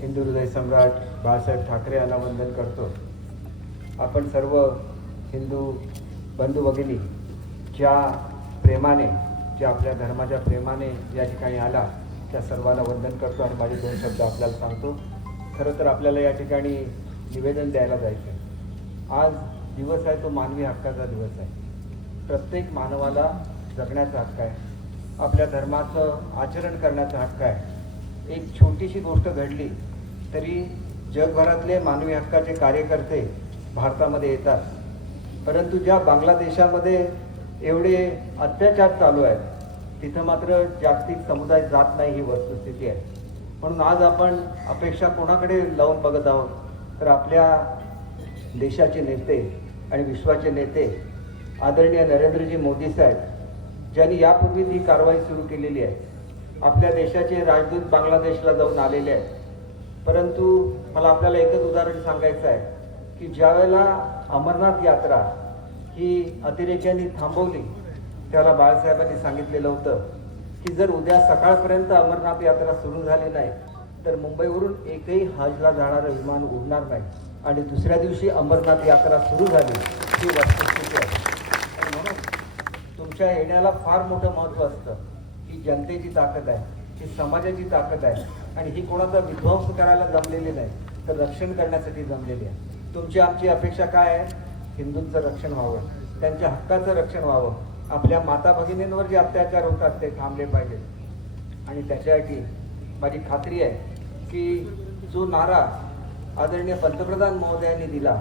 हिंदू हृदय सम्राट बाळासाहेब ठाकरे यांना वंदन करतो. आपण सर्व हिंदू बंधू भगिनी ज्या प्रेमाने ज्या आपल्या धर्माच्या प्रेमाने या ठिकाणी आला त्या सर्वांना वंदन करतो आणि माझे दोन शब्द आपल्याला सांगतो. खरं तर आपल्याला या ठिकाणी निवेदन द्यायला जायचं आहे आज दिवस आहे तो मानवी हक्काचा दिवस आहे. प्रत्येक मानवाला जगण्याचा हक्क आहे. आपल्या धर्माचं आचरण करण्याचा हक्क आहे. एक छोटीशी गोष्ट घडली तरी जगभरातले मानवी हक्काचे कार्यकर्ते भारतामध्ये येतात. परंतु ज्या बांगलादेशामध्ये एवढे अत्याचार चालू आहेत तिथं मात्र जागतिक समुदाय जात नाही ही वस्तुस्थिती आहे. म्हणून आज आपण अपेक्षा कोणाकडे लावून बघत आहोत? तर आपल्या देशाचे नेते आणि विश्वाचे नेते आदरणीय नरेंद्रजी मोदी साहेब ज्यांनी यापूर्वीच ही कारवाई सुरू केलेली आहे. आपल्या देशाचे राजदूत बांगलादेशला जाऊन आलेले आहेत. परंतु मला आपल्याला एकच उदाहरण सांगायचं आहे की ज्यावेळेला अमरनाथ यात्रा ही अतिरेक्यांनी थांबवली त्याला बाळासाहेबांनी सांगितलेलं होतं की जर उद्या सकाळपर्यंत अमरनाथ यात्रा सुरू झाली नाही तर मुंबईवरून एकही हजला जाणारं विमान उडणार नाही आणि दुसऱ्या दिवशी अमरनाथ यात्रा सुरू झाली ही वस्तुस्थिती आहे. म्हणून तुमच्या येण्याला फार मोठं महत्त्व असतं. ही जनतेची ताकद आहे ही समाजाची ताकद आहे आणि ही कोणाचा विध्वंस करायला जमलेली नाही तर रक्षण करण्यासाठी जमलेली आहे. तुमची आमची अपेक्षा काय आहे? हिंदूंचं रक्षण व्हावं त्यांच्या हक्काचं रक्षण व्हावं. आपल्या माता भगिनींवर जे अत्याचार होतात ते थांबले पाहिजेत आणि त्याच्यासाठी माझी खात्री आहे की जो नारा आदरणीय पंतप्रधान महोदयांनी दिला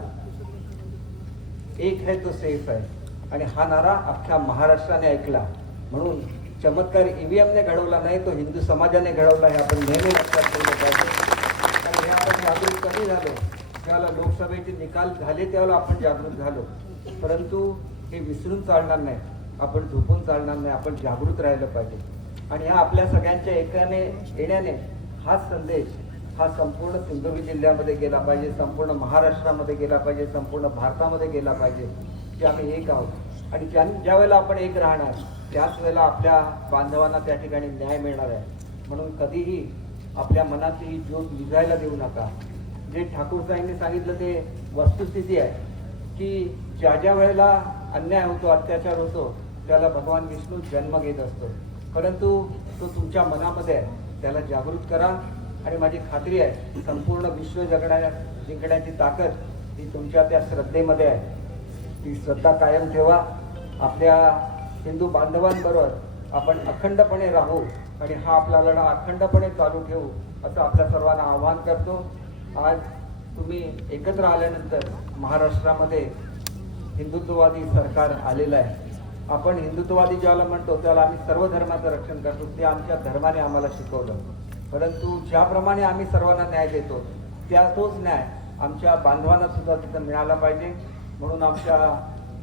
एक है तो सेफ आहे. आणि हा नारा अख्ख्या महाराष्ट्राने ऐकला. म्हणून चमत्कार ईव्हीएमने घडवला नाही तो हिंदू समाजाने घडवला हे आपण नेहमी लक्षात ठेवलं पाहिजे. आणि हे आपण जागृत कधी झालो? त्याला लोकसभेचे निकाल झाले त्यावेळेला आपण जागृत झालो. परंतु हे विसरून चालणार नाही. आपण झोपून चालणार नाही. आपण जागृत राहिलं पाहिजे. आणि ह्या आपल्या सगळ्यांच्या एकाने येण्याने हाच संदेश हा संपूर्ण सिंधुदुर्ग जिल्ह्यामध्ये गेला पाहिजे. संपूर्ण महाराष्ट्रामध्ये गेला पाहिजे. संपूर्ण भारतामध्ये गेला पाहिजे. की आम्ही एक आहोत. आणि ज्या ज्या वेळेला आपण एक राहणार त्याच वेळेला आपल्या बांधवांना त्या ठिकाणी न्याय मिळणार आहे. म्हणून कधीही आपल्या मनातली ही ज्योत निघायला देऊ नका. जे ठाकूर साहेबांनी सांगितलं ते वस्तुस्थिती आहे की ज्या ज्या वेळेला अन्याय होतो अत्याचार होतो त्याला भगवान विष्णू जन्म घेत असतो. परंतु तो तुमच्या मनामध्ये आहे. त्याला जागृत करा. आणि माझी खात्री आहे संपूर्ण विश्व जगण्या जिंकण्याची ताकद ही तुमच्या त्या श्रद्धेमध्ये आहे. ती श्रद्धा कायम ठेवा. आपल्या हिंदू बांधवांबरोबर आपण अखंडपणे राहू आणि हा आपला लढा अखंडपणे चालू ठेवू असं आपल्या सर्वांना आवाहन करतो. आज तुम्ही एकत्र आल्यानंतर महाराष्ट्रामध्ये हिंदुत्ववादी सरकार आलेलं आहे. आपण हिंदुत्ववादी ज्याला म्हणतो त्याला आम्ही सर्व धर्माचं रक्षण करतो. ते आमच्या धर्माने आम्हाला शिकवलं. परंतु ज्याप्रमाणे आम्ही सर्वांना न्याय देतो त्या तोच न्याय आमच्या बांधवांना सुद्धा तिथं मिळाला पाहिजे. म्हणून आमच्या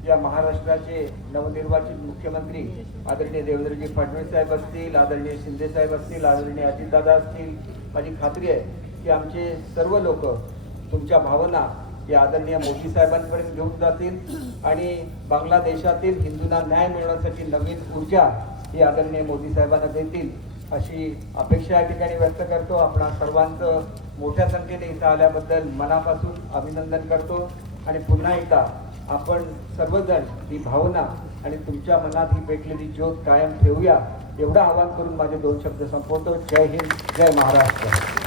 या महाराष्ट्राचे नवनिर्वाचित मुख्यमंत्री आदरणीय देवेंद्रजी फडणवीस साहेब असतील आदरणीय शिंदे साहेब असतील आदरणीय अजितदादा असतील माझी खात्री आहे की आमचे सर्व लोक तुमच्या भावना या आदरणीय मोदी साहेबांपर्यंत घेऊन जातील आणि बांगलादेशातील हिंदूंना न्याय मिळवण्यासाठी नवीन ऊर्जा ही आदरणीय मोदी साहेबांना देतील अशी अपेक्षा या ठिकाणी व्यक्त करतो. आपणा सर्वांचं मोठ्या संख्येने इथं आल्याबद्दल मनापासून अभिनंदन करतो. आणि पुन्हा एकदा आपण सर्वजण ही भावना आणि तुमच्या मनात ही पेटलेली ज्योत कायम ठेवूया. एवढं आवाहन करून माझे दोन शब्द संपवतो. जय हिंद जय महाराष्ट्र.